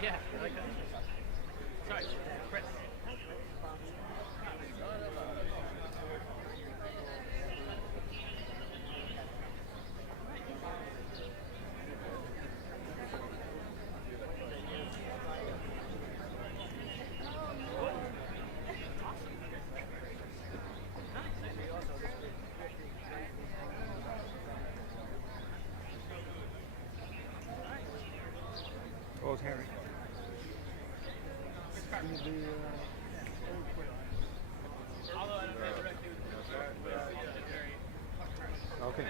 Yeah, I like that. Sorry, Chris. What was Harry? Although I don't have directly with Okay.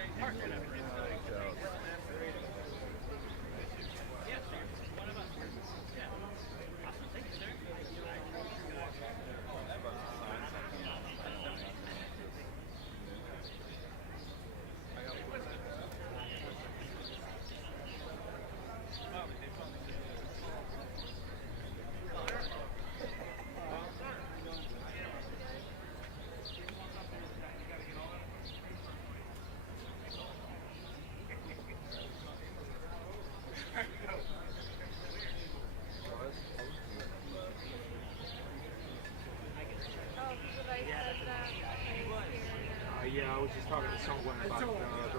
Yeah, I was just talking to someone about the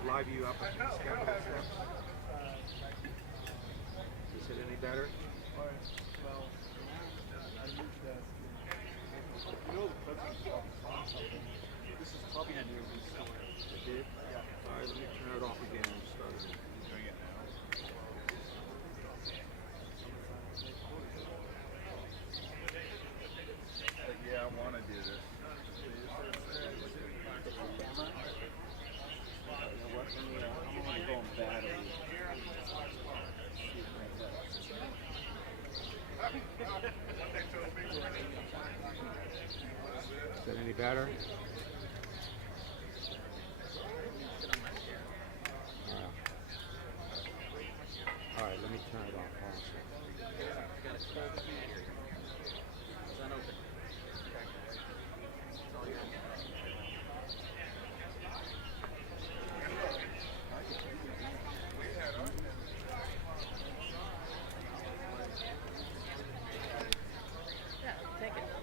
live view up at the Capitol steps. Is it any better? This is probably a new restore. It did? Yeah. All right, let me turn it off again and start it. Doing it now. Yeah, I want to do this. I'm going battery. Is that any better? All right, let me turn it off also.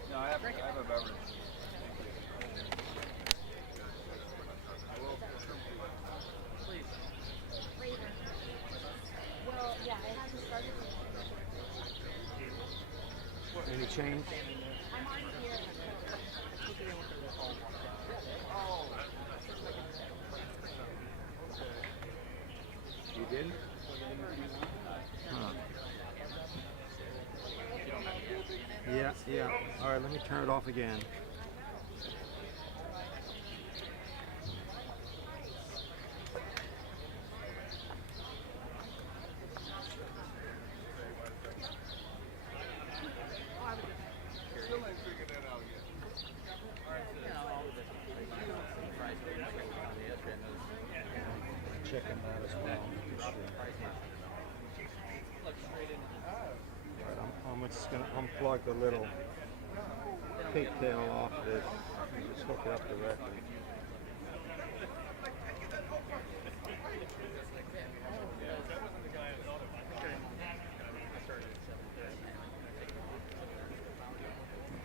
No, I have a beverage. Well, yeah, I haven't started. Any change? I'm already here. You didn't? Huh. Yeah, yeah. All right, let me turn it off again. Checking that as well. Sure. All right, I'm just going to unplug the little pigtail off this and just hook it up directly.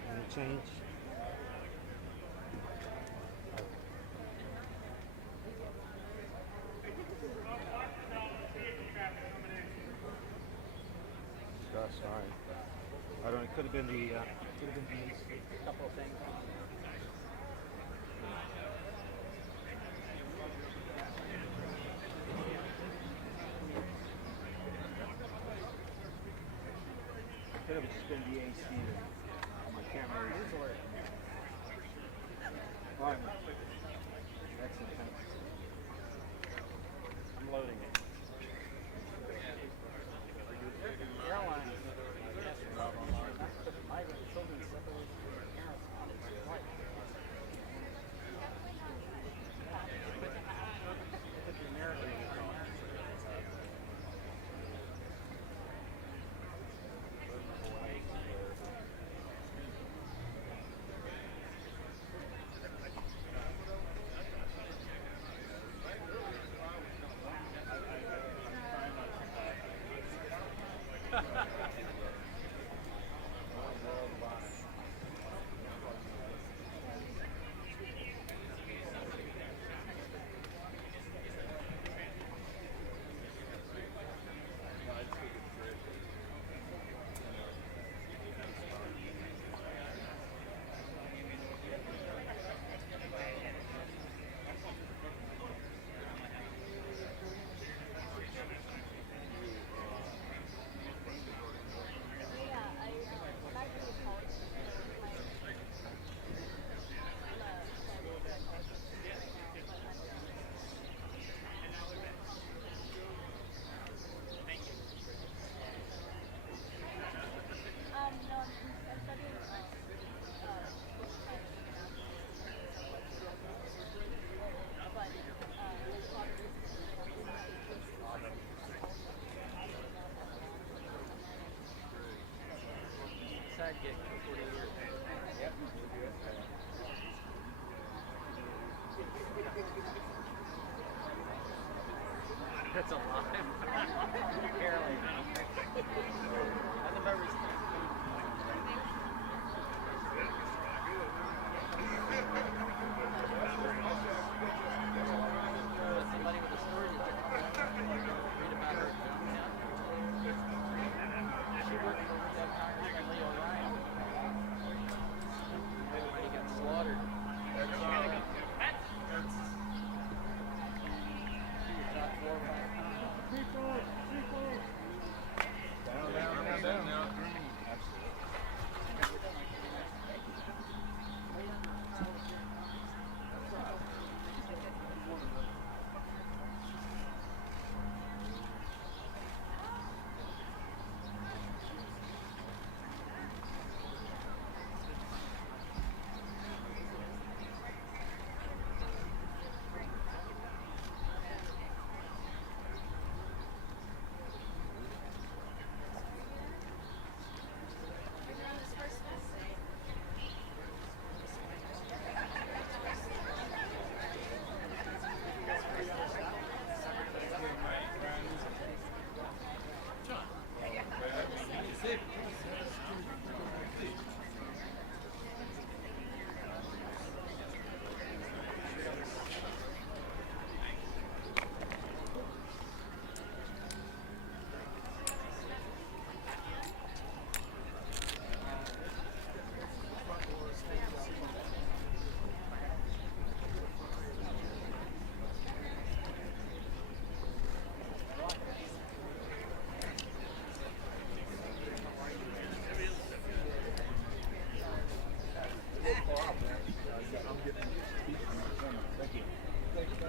Any change? Sorry. I don't. It could have been the. Could have been the couple of things. Instead of just been the AC on my camera. Alright. Excellent. Thanks. I'm loading it. Airline. Yes, migrant children separated from their parents on its flight. Put the American side gig for 40 years. Yep. That's a lot. Barely. That's a very somebody with a story to read about her. She worked for Congressman Leo Ryan. When he got slaughtered. She was shot 4 or 5 times. Down.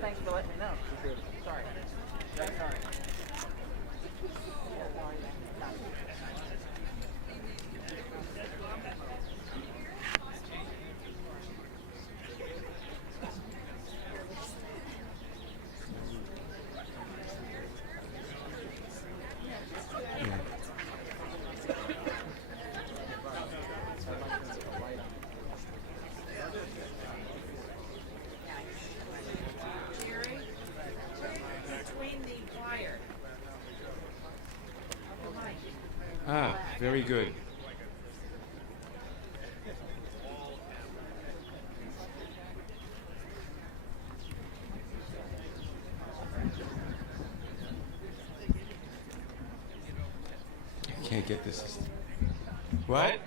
Thanks for letting me know. Sorry. Sorry. Ah, very good. I can't get this. What?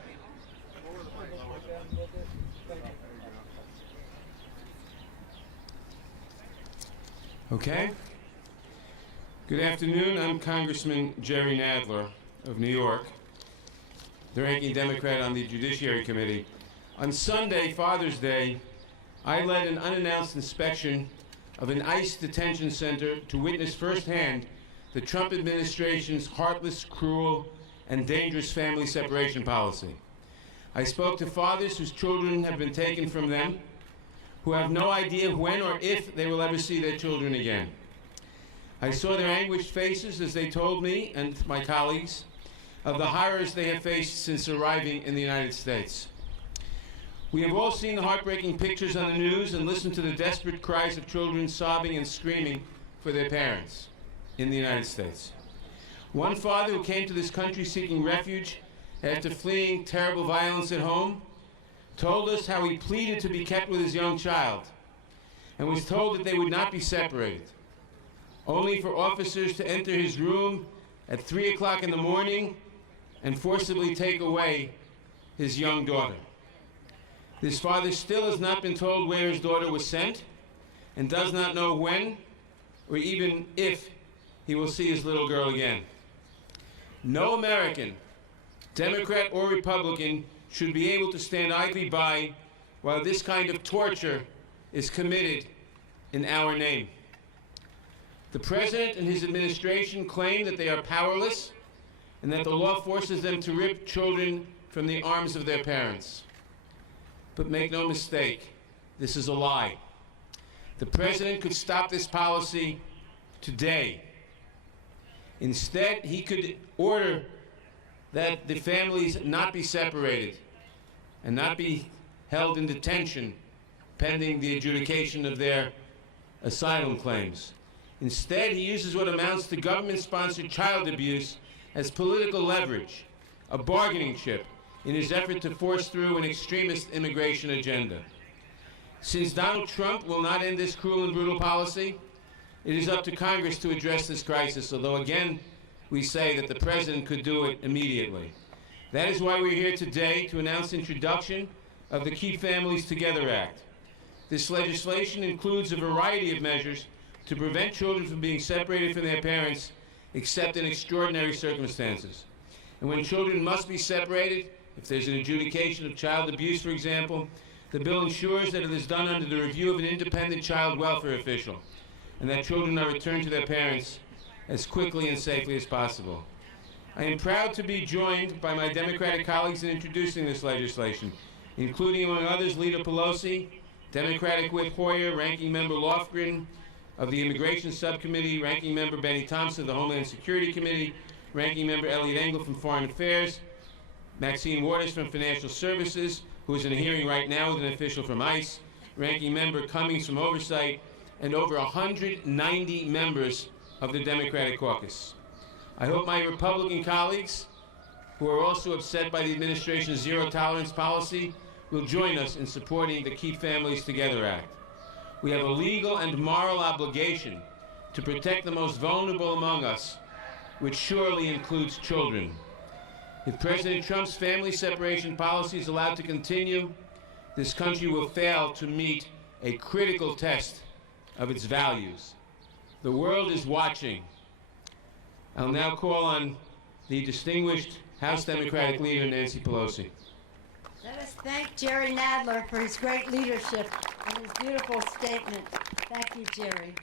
Okay. Good afternoon. I'm Congressman Jerry Nadler of New York. the ranking Democrat on the Judiciary Committee. On Sunday, Father's Day, I led an unannounced inspection of an ICE detention center to witness firsthand the Trump administration's heartless, cruel, and dangerous family separation policy. I spoke to fathers whose children have been taken from them, who have no idea when or if they will ever see their children again. I saw their anguished faces as they told me and my colleagues of the horrors they have faced since arriving in the United States. We have all seen the heartbreaking pictures on the news and listened to the desperate cries of children sobbing and screaming for their parents in the United States. One father who came to this country seeking refuge after fleeing terrible violence at home told us how he pleaded to be kept with his young child and was told that they would not be separated, only for officers to enter his room at 3 o'clock in the morning and forcibly take away his young daughter. This father still has not been told where his daughter was sent and does not know when or even if he will see his little girl again. No American, Democrat or Republican, should be able to stand idly by while this kind of torture is committed in our name. The President and his administration claim that they are powerless and that the law forces them to rip children from the arms of their parents. But make no mistake, this is a lie. The President could stop this policy today. Instead, he could order that the families not be separated and not be held in detention pending the adjudication of their asylum claims. Instead, he uses what amounts to government-sponsored child abuse as political leverage, a bargaining chip, in his effort to force through an extremist immigration agenda. Since Donald Trump will not end this cruel and brutal policy, it is up to Congress to address this crisis, although again, we say that the President could do it immediately. That is why we're here today to announce introduction of the Keep Families Together Act. This legislation includes a variety of measures to prevent children from being separated from their parents except in extraordinary circumstances. And when children must be separated, if there's an adjudication of child abuse, for example, the bill ensures that it is done under the review of an independent child welfare official, and that children are returned to their parents as quickly and safely as possible. I am proud to be joined by my Democratic colleagues in introducing this legislation, including, among others, Leader Pelosi, Democratic Whip Hoyer, Ranking Member Lofgren of the Immigration Subcommittee, Ranking Member Benny Thompson of the Homeland Security Committee, Ranking Member Elliot Engel from Foreign Affairs, Maxine Waters from Financial Services, who is in a hearing right now with an official from ICE, Ranking Member Cummings from Oversight, and over 190 members of the Democratic Caucus. I hope my Republican colleagues, who are also upset by the administration's zero-tolerance policy, will join us in supporting the Keep Families Together Act. We have a legal and moral obligation to protect the most vulnerable among us, which surely includes children. If President Trump's family separation policy is allowed to continue, this country will fail to meet a critical test of its values. The world is watching. I'll now call on the distinguished House Democratic leader, Nancy Pelosi. Let us thank Jerry Nadler for his great leadership and his beautiful statement. Thank you, Jerry.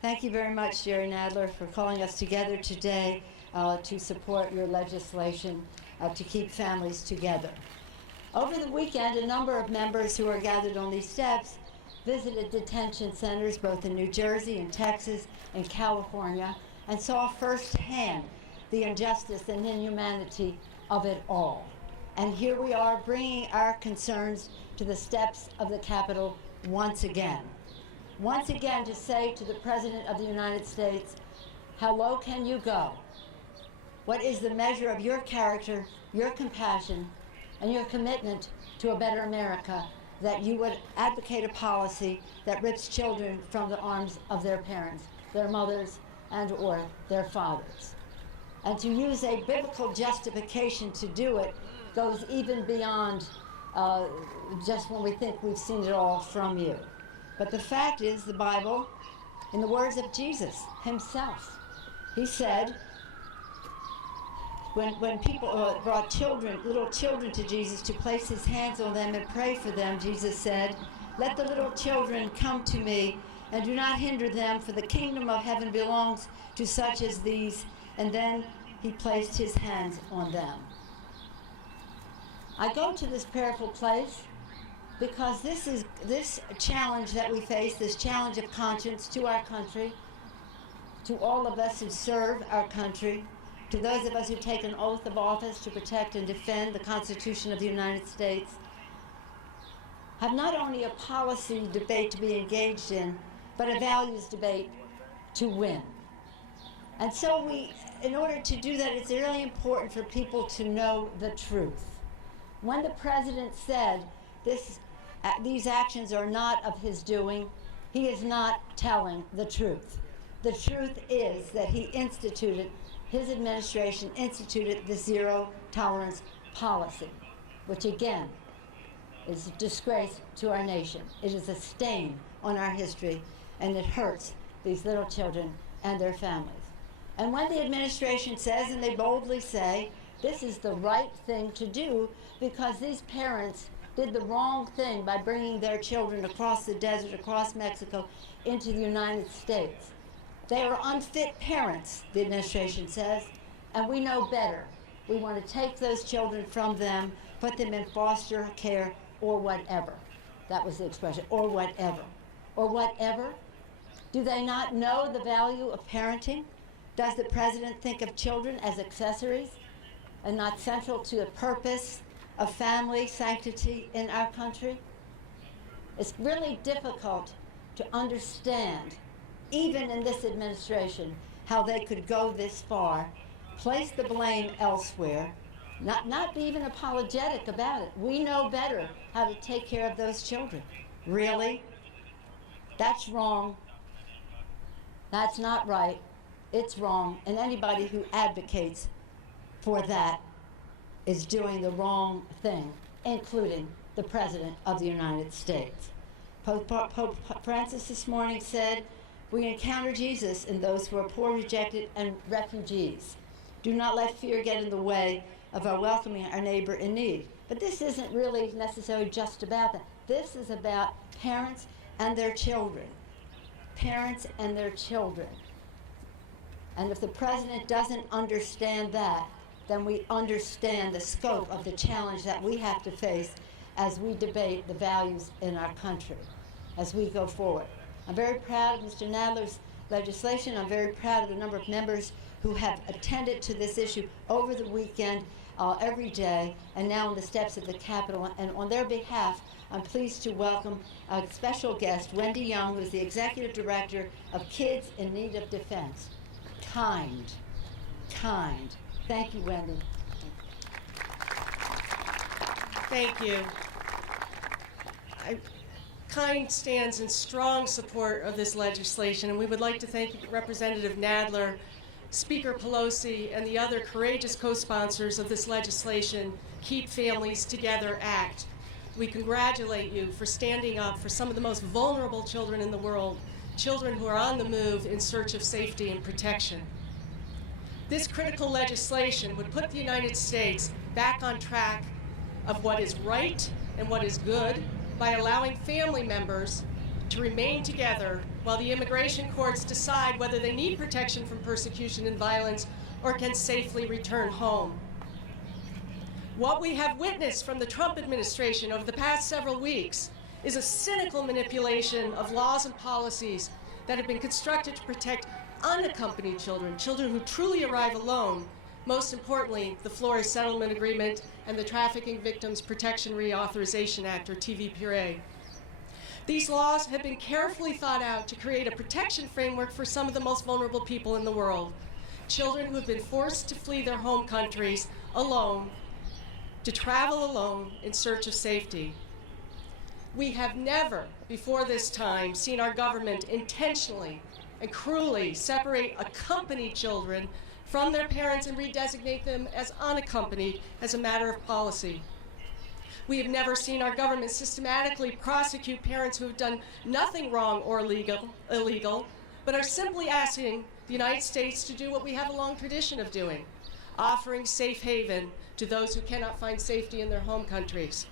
Thank you very much, Jerry Nadler, for calling us together today to support your legislation to keep families together. Over the weekend, a number of members who are gathered on these steps visited detention centers both in New Jersey and Texas and California and saw firsthand the injustice and inhumanity of it all. And here we are bringing our concerns to the steps of the Capitol once again. Once again to say to the President of the United States, how low can you go? What is the measure of your character, your compassion, and your commitment to a better America, that you would advocate a policy that rips children from the arms of their parents, their mothers, and or their fathers? And to use a biblical justification to do it goes even beyond just when we think we've seen it all from you. But the fact is, the Bible, in the words of Jesus himself, he said, when people brought children, little children to Jesus to place his hands on them and pray for them, Jesus said, "Let the little children come to me, and do not hinder them, for the kingdom of heaven belongs to such as these." And then he placed his hands on them. I go to this prayerful place because this challenge that we face, this challenge of conscience to our country, to all of us who serve our country, to those of us who take an oath of office to protect and defend the Constitution of the United States, have not only a policy debate to be engaged in, but a values debate to win. And so in order to do that, it's really important for people to know the truth. When the president said these actions are not of his doing, he is not telling the truth. The truth is that his administration instituted the zero tolerance policy, which again is a disgrace to our nation. It is a stain on our history, and it hurts these little children and their families. And when the administration says, and they boldly say, this is the right thing to do because these parents did the wrong thing by bringing their children across the desert, across Mexico, into the United States. They are unfit parents, the administration says, and we know better. We want to take those children from them, put them in foster care, or whatever. That was the expression, or whatever. Or whatever? Do they not know the value of parenting? Does the president think of children as accessories and not central to the purpose of family sanctity in our country? It's really difficult to understand, even in this administration, how they could go this far, place the blame elsewhere, not be even apologetic about it. We know better how to take care of those children. Really? That's wrong. That's not right. It's wrong. And anybody who advocates for that is doing the wrong thing, including the President of the United States. Pope Francis this morning said, "We encounter Jesus in those who are poor, rejected, and refugees. Do not let fear get in the way of our welcoming our neighbor in need." But this isn't really necessarily just about that. This is about parents and their children. Parents and their children. And if the president doesn't understand that, then we understand the scope of the challenge that we have to face as we debate the values in our country, as we go forward. I'm very proud of Mr. Nadler's legislation. I'm very proud of the number of members who have attended to this issue over the weekend, every day, and now on the steps of the Capitol. And on their behalf, I'm pleased to welcome a special guest, Wendy Young, who is the Executive Director of Kids in Need of Defense. Kind. Thank you, Wendy. Thank you. Kind stands in strong support of this legislation, and we would like to thank Representative Nadler, Speaker Pelosi, and the other courageous co-sponsors of this legislation, Keep Families Together Act. We congratulate you for standing up for some of the most vulnerable children in the world, children who are on the move in search of safety and protection. This critical legislation would put the United States back on track of what is right and what is good by allowing family members to remain together while the immigration courts decide whether they need protection from persecution and violence or can safely return home. What we have witnessed from the Trump administration over the past several weeks is a cynical manipulation of laws and policies that have been constructed to protect unaccompanied children, children who truly arrive alone. Most importantly, the Flores Settlement Agreement and the Trafficking Victims Protection Reauthorization Act, or TVPRA. These laws have been carefully thought out to create a protection framework for some of the most vulnerable people in the world. Children who have been forced to flee their home countries alone, to travel alone in search of safety. We have never, before this time, seen our government intentionally and cruelly separate accompanied children from their parents and redesignate them as unaccompanied as a matter of policy. We have never seen our government systematically prosecute parents who have done nothing wrong or illegal, but are simply asking the United States to do what we have a long tradition of doing, offering safe haven to those who cannot find safety in their home countries.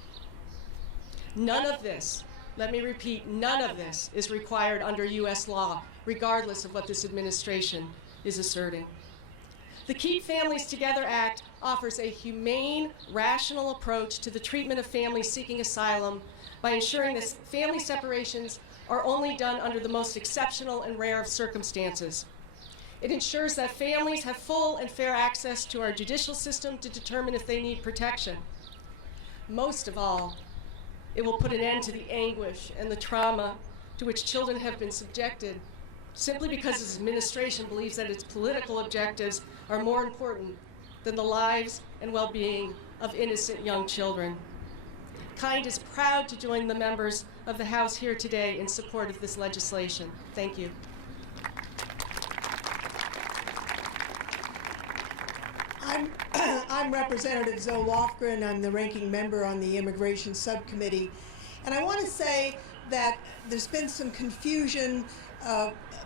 None of this, let me repeat, none of this is required under U.S. law, regardless of what this administration is asserting. The Keep Families Together Act offers a humane, rational approach to the treatment of families seeking asylum by ensuring that family separations are only done under the most exceptional and rare of circumstances. It ensures that families have full and fair access to our judicial system to determine if they need protection. Most of all, it will put an end to the anguish and the trauma to which children have been subjected simply because this administration believes that its political objectives are more important than the lives and well-being of innocent young children. KIND is proud to join the members of the House here today in support of this legislation. Thank you. I'm Representative Zoe Lofgren. I'm the ranking member on the Immigration Subcommittee. And I want to say that there's been some confusion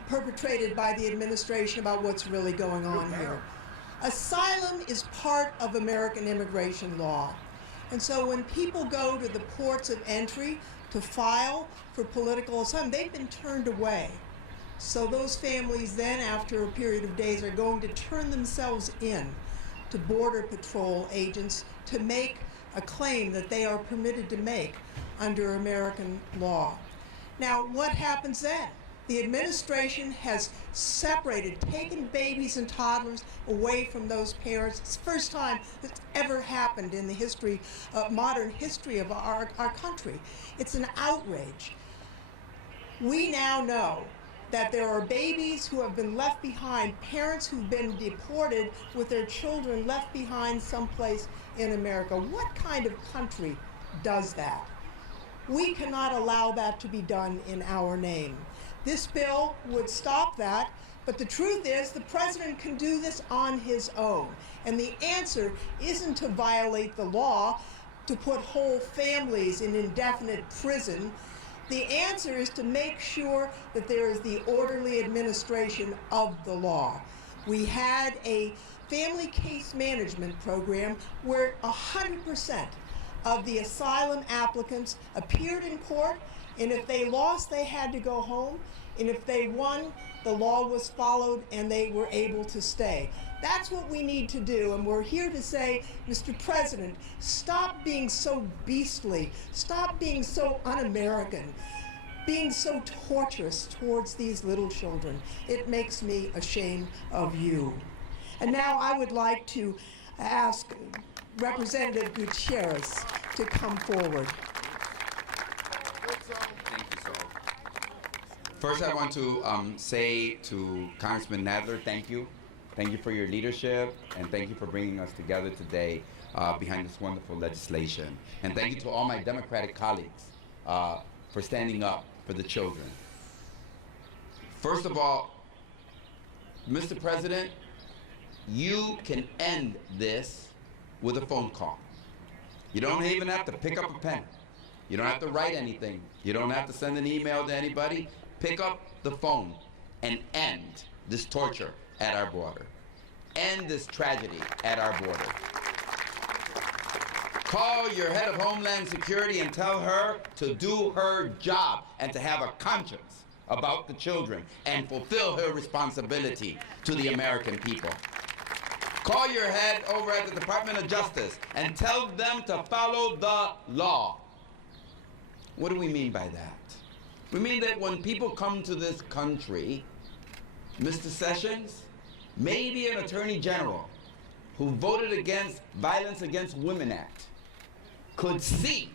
perpetrated by the administration about what's really going on here. Asylum is part of American immigration law. And so when people go to the ports of entry to file for political asylum, they've been turned away. So those families then, after a period of days, are going to turn themselves in to Border Patrol agents to make a claim that they are permitted to make under American law. Now, what happens then? The administration has separated, taken babies and toddlers away from those parents. It's the first time that's ever happened in the history, modern history of our country. It's an outrage. We now know that there are babies who have been left behind, parents who've been deported with their children left behind someplace in America. What kind of country does that? We cannot allow that to be done in our name. This bill would stop that, but the truth is the president can do this on his own. And the answer isn't to violate the law, to put whole families in indefinite prison. The answer is to make sure that there is the orderly administration of the law. We had a family case management program where 100% of the asylum applicants appeared in court, and if they lost, they had to go home, and if they won, the law was followed and they were able to stay. That's what we need to do, and we're here to say, Mr. President, stop being so beastly, stop being so un-American, being so torturous towards these little children. It makes me ashamed of you. And now I would like to ask Representative Gutierrez to come forward. Thank you, Saul. First, I want to say to Congressman Nadler, thank you. Thank you for your leadership, and thank you for bringing us together today behind this wonderful legislation. And thank you to all my Democratic colleagues for standing up for the children. First of all, Mr. President, you can end this with a phone call. You don't even have to pick up a pen. You don't have to write anything. You don't have to send an email to anybody. Pick up the phone and end this torture at our border. End this tragedy at our border. Call your head of Homeland Security and tell her to do her job and to have a conscience about the children and fulfill her responsibility to the American people. Call your head over at the Department of Justice and tell them to follow the law. What do we mean by that? We mean that when people come to this country, Mr. Sessions, maybe an attorney general who voted against Violence Against Women Act could see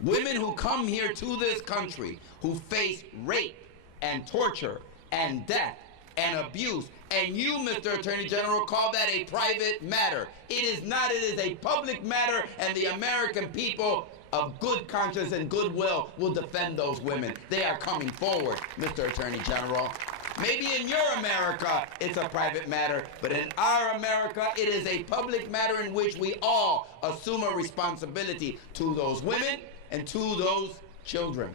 women who come here to this country who face rape and torture and death and abuse, and you, Mr. Attorney General, call that a private matter. It is not, it is a public matter, and the American people of good conscience and goodwill will defend those women. They are coming forward, Mr. Attorney General. Maybe in your America it's a private matter, but in our America it is a public matter in which we all assume a responsibility to those women and to those children.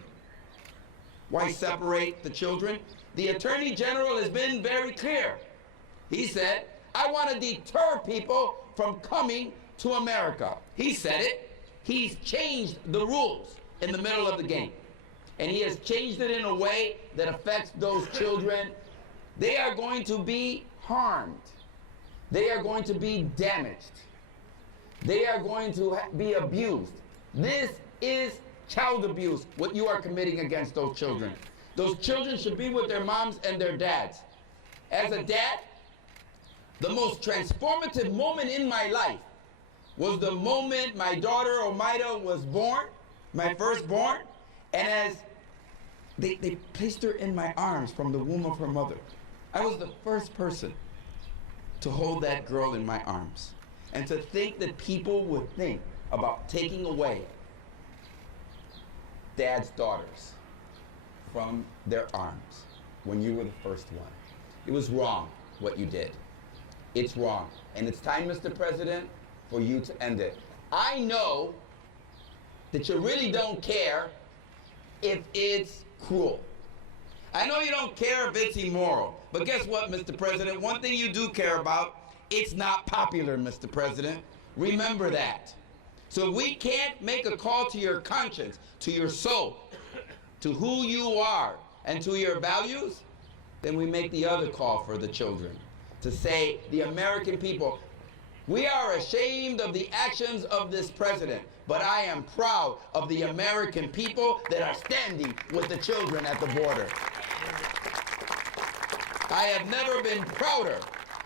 Why separate the children? The Attorney General has been very clear. He said I want to deter people from coming to America. He said it. He's changed the rules in the middle of the game. And he has changed it in a way that affects those children. They are going to be harmed. They are going to be damaged. They are going to be abused. This is child abuse, what you are committing against those children. Those children should be with their moms and their dads. As a dad, the most transformative moment in my life was the moment my daughter Omaida was born, my firstborn, and as they placed her in my arms from the womb of her mother. I was the first person to hold that girl in my arms. And to think that people would think about taking away dad's daughters from their arms when you were the first one. It was wrong what you did. It's wrong. And it's time, Mr. President, for you to end it. I know that you really don't care if it's cruel. I know you don't care if it's immoral. But guess what, Mr. President? One thing you do care about, it's not popular, Mr. President. Remember that. So we can't make a call to your conscience, to your soul, to who you are, and to your values, then we make the other call for the children. To say, the American people, we are ashamed of the actions of this president, but I am proud of the American people that are standing with the children at the border. I have never been prouder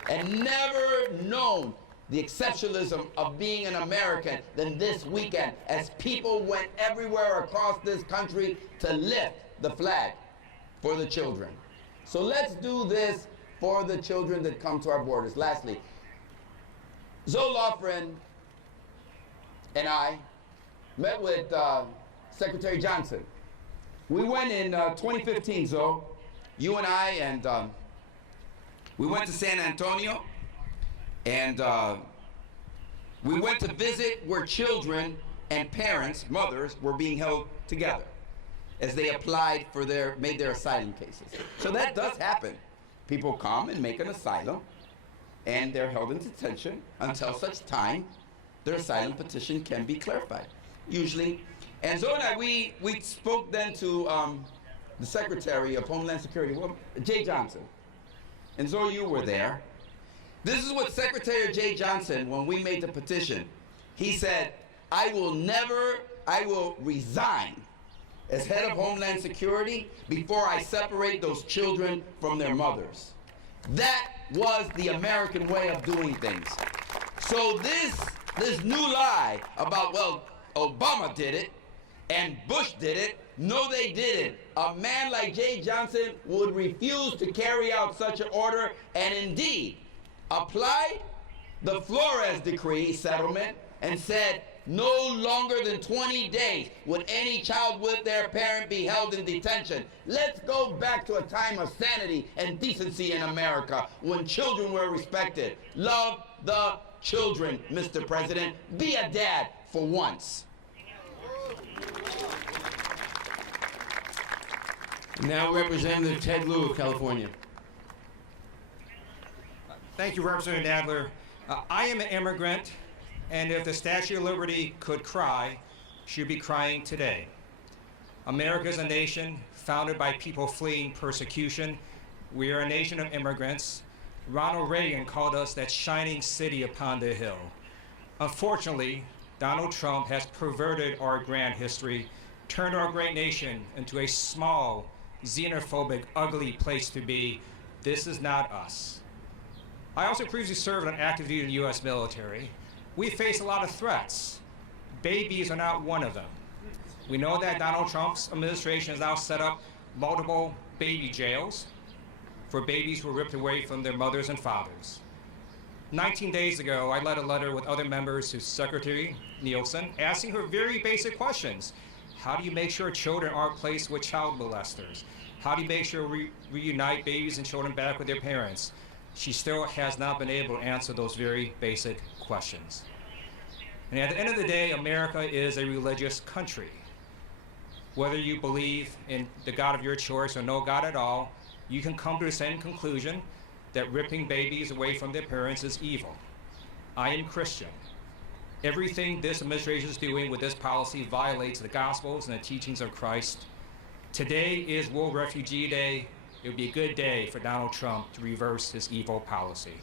and never known the exceptionalism of being an American than this weekend, as people went everywhere across this country to lift the flag for the children. So let's do this for the children that come to our borders. Lastly, Zoe Lofgren and I met with Secretary Johnson. We went in 2015, Zoe, you and I, and we went to San Antonio, and we went to visit where children and parents, mothers, were being held together as they applied for made their asylum cases. So that does happen. People come and make an asylum, and they're held in detention until such time their asylum petition can be clarified, usually. And Zoe and I, we spoke then to the Secretary of Homeland Security, Jay Johnson. And Zoe, you were there. This is what Secretary Jay Johnson, when we made the petition, he said, I will resign as head of Homeland Security before I separate those children from their mothers. That was the American way of doing things. So this new lie about, well, Obama did it and Bush did it, no, they didn't. A man like Jay Johnson would refuse to carry out such an order, and indeed applied the Flores Decree settlement and said no longer than 20 days would any child with their parent be held in detention. Let's go back to a time of sanity and decency in America when children were respected. Love the children, Mr. President. Be a dad for once. Now Representative Ted Lieu of California. Thank you, Representative Nadler. I am an immigrant, and if the Statue of Liberty could cry, she'd be crying today. America is a nation founded by people fleeing persecution. We are a nation of immigrants. Ronald Reagan called us that shining city upon the hill. Unfortunately, Donald Trump has perverted our grand history, turned our great nation into a small, xenophobic, ugly place to be. This is not us. I also previously served on active duty in the U.S. military. We face a lot of threats. Babies are not one of them. We know that Donald Trump's administration has now set up multiple baby jails for babies who were ripped away from their mothers and fathers. 19 days ago, I led a letter with other members to Secretary Nielsen asking her very basic questions. How do you make sure children aren't placed with child molesters? How do you make sure we reunite babies and children back with their parents? She still has not been able to answer those very basic questions. And at the end of the day, America is a religious country. Whether you believe in the God of your choice or no God at all, you can come to the same conclusion that ripping babies away from their parents is evil. I am Christian. Everything this administration is doing with this policy violates the Gospels and the teachings of Christ. Today is World Refugee Day. It would be a good day for Donald Trump to reverse his evil policy.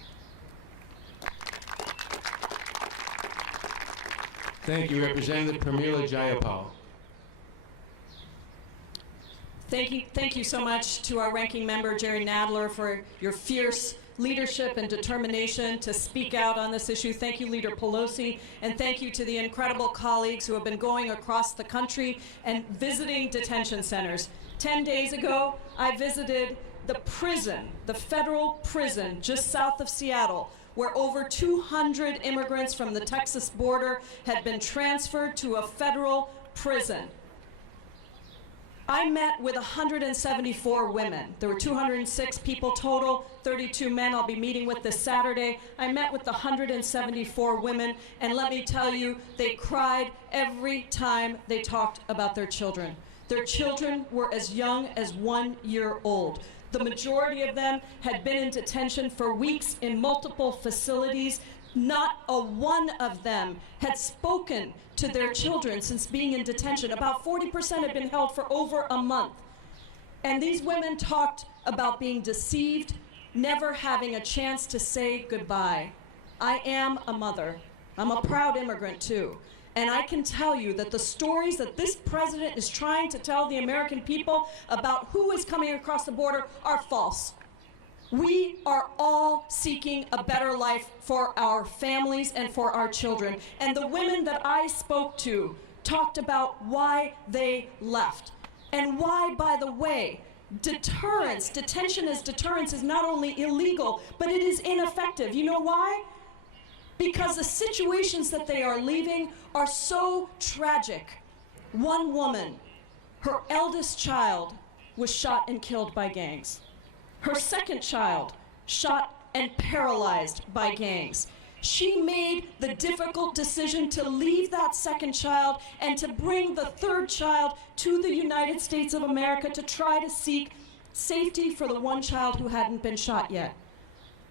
Thank you, Representative Pramila Jayapal. Thank you so much to our ranking member, Jerry Nadler, for your fierce leadership and determination to speak out on this issue. Thank you, Leader Pelosi, and thank you to the incredible colleagues who have been going across the country and visiting detention centers. 10 days ago, I visited the prison, the federal prison just south of Seattle, where over 200 immigrants from the Texas border had been transferred to a federal prison. I met with 174 women. There were 206 people total, 32 men I'll be meeting with this Saturday. I met with the 174 women, and let me tell you, they cried every time they talked about their children. Their children were as young as 1 year old. The majority of them had been in detention for weeks in multiple facilities. Not a one of them had spoken to their children since being in detention. About 40% had been held for over a month. And these women talked about being deceived, never having a chance to say goodbye. I am a mother. I'm a proud immigrant too. And I can tell you that the stories that this president is trying to tell the American people about who is coming across the border are false. We are all seeking a better life for our families and for our children. And the women that I spoke to talked about why they left. And why, by the way, detention as deterrence is not only illegal, but it is ineffective. You know why? Because the situations that they are leaving are so tragic. One woman, her eldest child, was shot and killed by gangs. Her second child, shot and paralyzed by gangs. She made the difficult decision to leave that second child and to bring the third child to the United States of America to try to seek safety for the one child who hadn't been shot yet.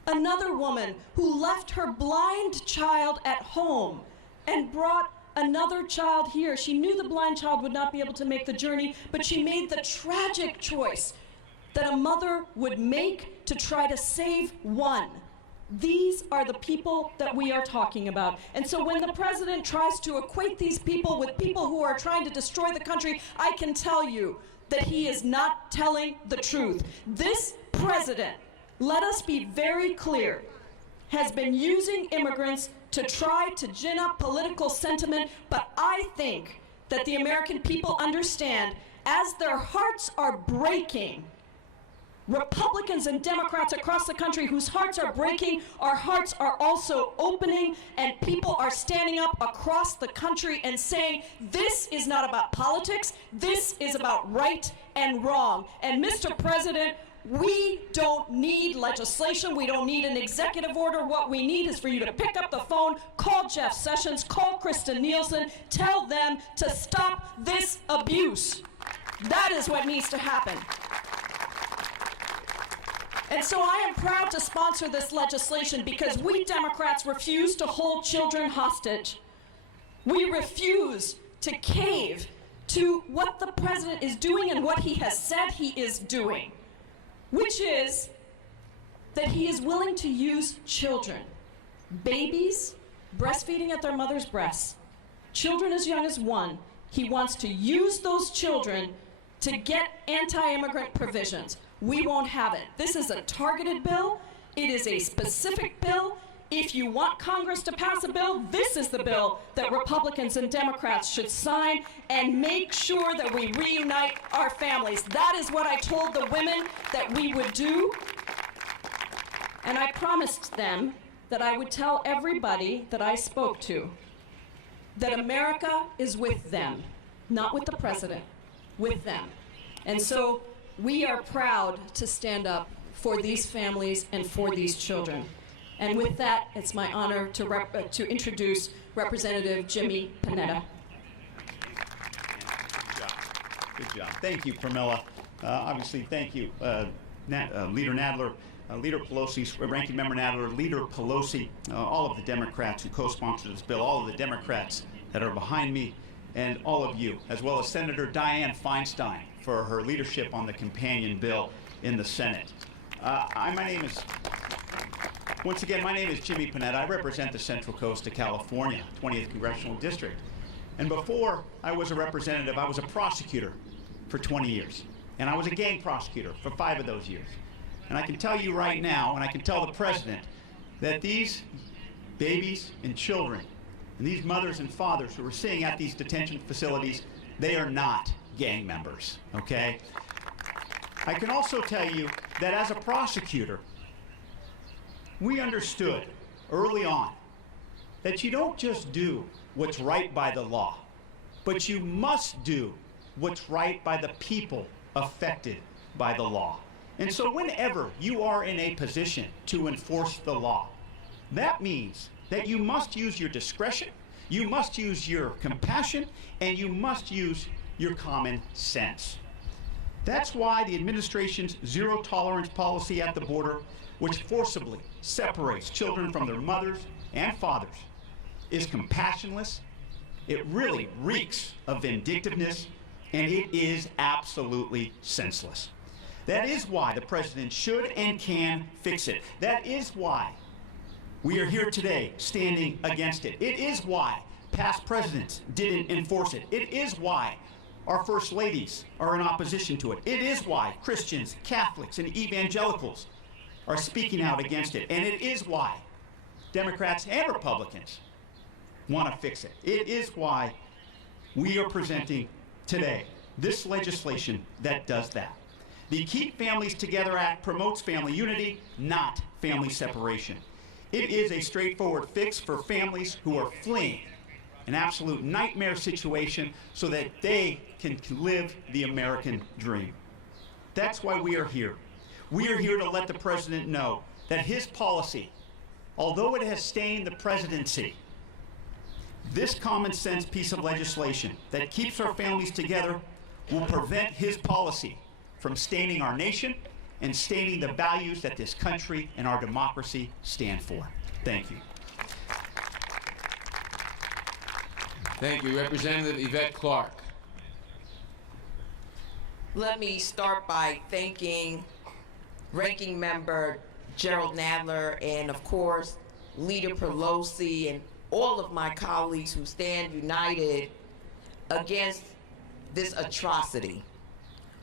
Another woman who left her blind child at home and brought another child here. She knew the blind child would not be able to make the journey, but she made the tragic choice that a mother would make to try to save one. These are the people that we are talking about. And so when the president tries to equate these people with people who are trying to destroy the country, I can tell you that he is not telling the truth. This president, let us be very clear, has been using immigrants to try to gin up political sentiment, but I think that the American people understand, as their hearts are breaking, Republicans and Democrats across the country whose hearts are breaking, our hearts are also opening, and people are standing up across the country and saying, this is not about politics, this is about right and wrong. And Mr. President, we don't need legislation, we don't need an executive order. What we need is for you to pick up the phone, call Jeff Sessions, call Kristen Nielsen, tell them to stop this abuse. That is what needs to happen. And so I am proud to sponsor this legislation because we Democrats refuse to hold children hostage. We refuse to cave to what the president is doing and what he has said he is doing, which is that he is willing to use children, babies, breastfeeding at their mother's breasts, children as young as 1. He wants to use those children to get anti-immigrant provisions. We won't have it. This is a targeted bill. It is a specific bill. If you want Congress to pass a bill, this is the bill that Republicans and Democrats should sign and make sure that we reunite our families. That is what I told the women that we would do. And I promised them that I would tell everybody that I spoke to that America is with them, not with the president, with them. And so we are proud to stand up for these families and for these children. And with that, it's my honor to introduce Representative Jimmy Panetta. Good job. Thank you, Pramila. Obviously, thank you, Leader Nadler. Leader Pelosi's, Ranking Member Nadler, Leader Pelosi, all of the Democrats who co-sponsored this bill, all of the Democrats that are behind me, and all of you, as well as Senator Dianne Feinstein for her leadership on the companion bill in the Senate. Once again, my name is Jimmy Panetta. I represent the Central Coast of California, 20th Congressional District. And before I was a representative, I was a prosecutor for 20 years. And I was a gang prosecutor for 5 of those years. And I can tell you right now, and I can tell the President, that these babies and children, and these mothers and fathers who are sitting at these detention facilities, they are not gang members, okay? I can also tell you that as a prosecutor, we understood early on that you don't just do what's right by the law, but you must do what's right by the people affected by the law. And so whenever you are in a position to enforce the law, that means that you must use your discretion, you must use your compassion, and you must use your common sense. That's why the administration's zero-tolerance policy at the border, which forcibly separates children from their mothers and fathers, is compassionless. It really reeks of vindictiveness, and it is absolutely senseless. That is why the President should and can fix it. That is why we are here today standing against it. It is why past presidents didn't enforce it. It is why our First Ladies are in opposition to it. It is why Christians, Catholics, and evangelicals are speaking out against it. And it is why Democrats and Republicans want to fix it. It is why we are presenting today this legislation that does that. The Keep Families Together Act promotes family unity, not family separation. It is a straightforward fix for families who are fleeing an absolute nightmare situation so that they can live the American dream. That's why we are here. We are here to let the President know that his policy, although it has stained the presidency, this common sense piece of legislation that keeps our families together will prevent his policy from staining our nation and staining the values that this country and our democracy stand for. Thank you. Thank you. Representative Yvette Clark. Let me start by thanking Ranking Member Gerald Nadler and, of course, Leader Pelosi and all of my colleagues who stand united against this atrocity.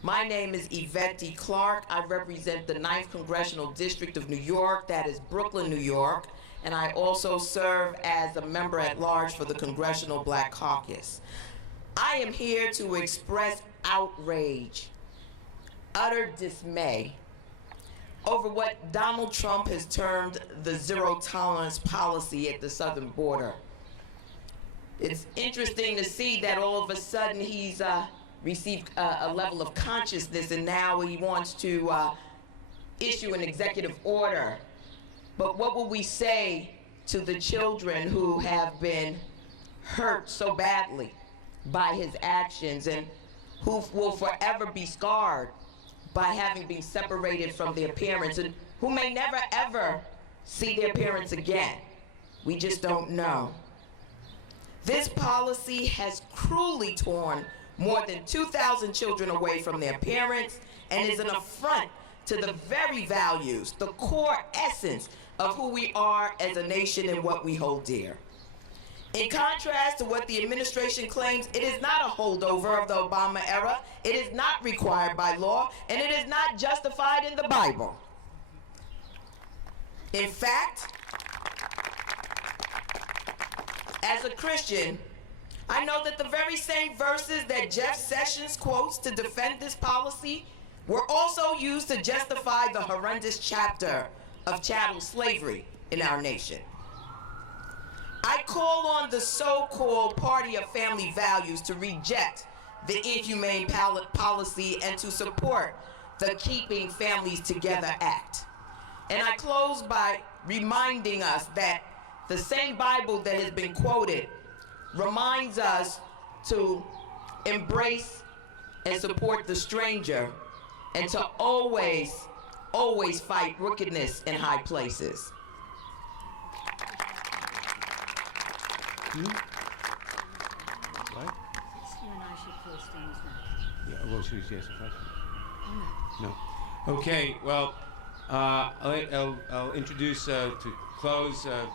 My name is Yvette D. Clark. I represent the 9th Congressional District of New York, that is Brooklyn, New York, and I also serve as a member at large for the Congressional Black Caucus. I am here to express outrage, utter dismay over what Donald Trump has termed the zero-tolerance policy at the southern border. It's interesting to see that all of a sudden he's received a level of consciousness, and now he wants to issue an executive order. But what will we say to the children who have been hurt so badly by his actions and who will forever be scarred by having been separated from their parents and who may never ever see their parents again? We just don't know. This policy has cruelly torn more than 2,000 children away from their parents and is an affront to the very values, the core essence of who we are as a nation and what we hold dear. In contrast to what the administration claims, it is not a holdover of the Obama era, it is not required by law, and it is not justified in the Bible. In fact, as a Christian, I know that the very same verses that Jeff Sessions quotes to defend this policy were also used to justify the horrendous chapter of chattel slavery in our nation. I call on the so-called Party of Family Values to reject the inhumane policy and to support the Keeping Families Together Act. And I close by reminding us that the same Bible that has been quoted reminds us to embrace and support the stranger and to always always fight wickedness in high places. What? You and I should close things now. Yeah, well, she was asking a question. No. Okay, well, I'll introduce to close the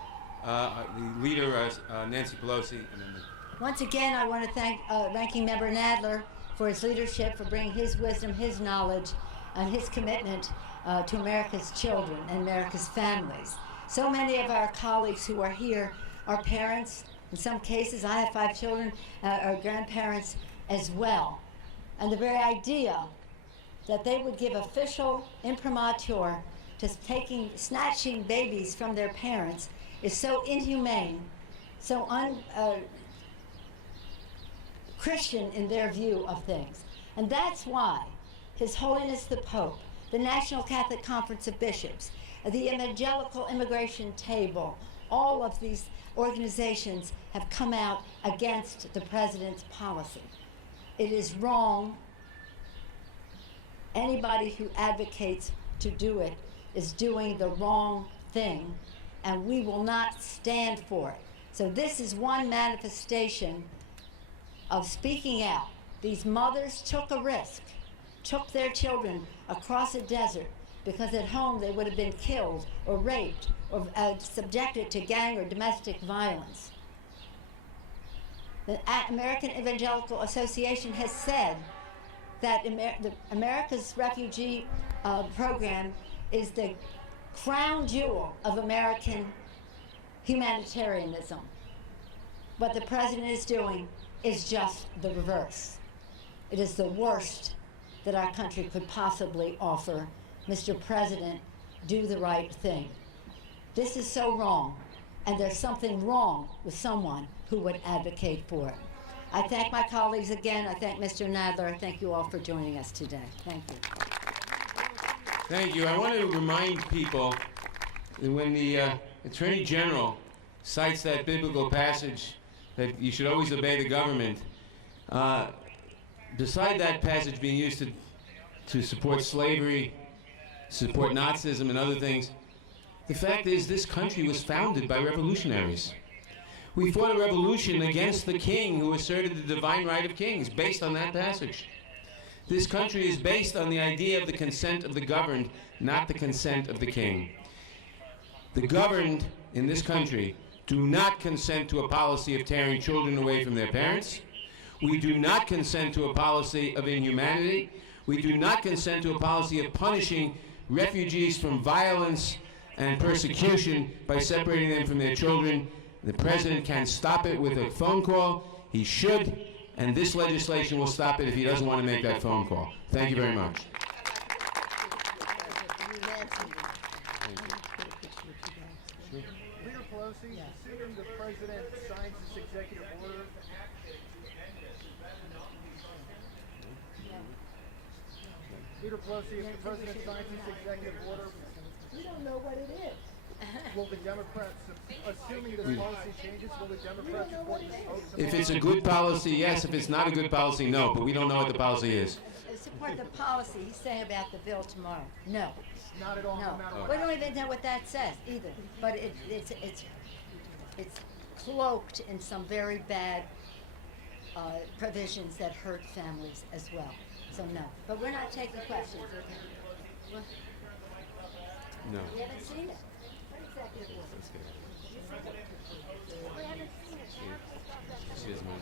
leader, Nancy Pelosi. And then Once again, I want to thank Ranking Member Nadler for his leadership, for bringing his wisdom, his knowledge, and his commitment to America's children and America's families. So many of our colleagues who are here are parents. In some cases, I have 5 children, are grandparents as well. And the very idea that they would give official imprimatur to snatching babies from their parents is so inhumane, so Christian in their view of things. And that's why His Holiness the Pope, the National Catholic Conference of Bishops, the Evangelical Immigration Table, all of these organizations have come out against the president's policy. It is wrong. Anybody who advocates to do it is doing the wrong thing, and we will not stand for it. So this is one manifestation of speaking out. These mothers took a risk, took their children across a desert because at home they would have been killed or raped or subjected to gang or domestic violence. The American Evangelical Association has said that America's refugee program is the crown jewel of American humanitarianism. What the president is doing is just the reverse. It is the worst that our country could possibly offer. Mr. President, do the right thing. This is so wrong, and there's something wrong with someone who would advocate for it. I thank my colleagues again. I thank Mr. Nadler. I thank you all for joining us today. Thank you. Thank you. I want to remind people that when the Attorney General cites that biblical passage that you should always obey the government, beside that passage being used to support slavery, support Nazism and other things, the fact is this country was founded by revolutionaries. We fought a revolution against the king who asserted the divine right of kings based on that passage. This country is based on the idea of the consent of the governed, not the consent of the king. The governed in this country do not consent to a policy of tearing children away from their parents. We do not consent to a policy of inhumanity. We do not consent to a policy of punishing refugees from violence and persecution by separating them from their children. The president can stop it with a phone call. He should, and this legislation will stop it if he doesn't want to make that phone call. Thank you very much. Leader Pelosi, assuming the president signs this executive order, Leader Pelosi, if the president signs this executive order, We don't know what it is. will the Democrats, assuming this policy changes, will the Democrats support this vote? If it's a good policy, yes. If it's not a good policy, no. But we don't know what the policy is. Support the policy. He's saying about the bill tomorrow. No. Not at all, no matter No. what. We don't even know what that says either. But it's cloaked in some very bad provisions that hurt families as well. So no. But we're not taking questions. Okay? No. We haven't seen it. What executive order? We haven't seen it. She doesn't want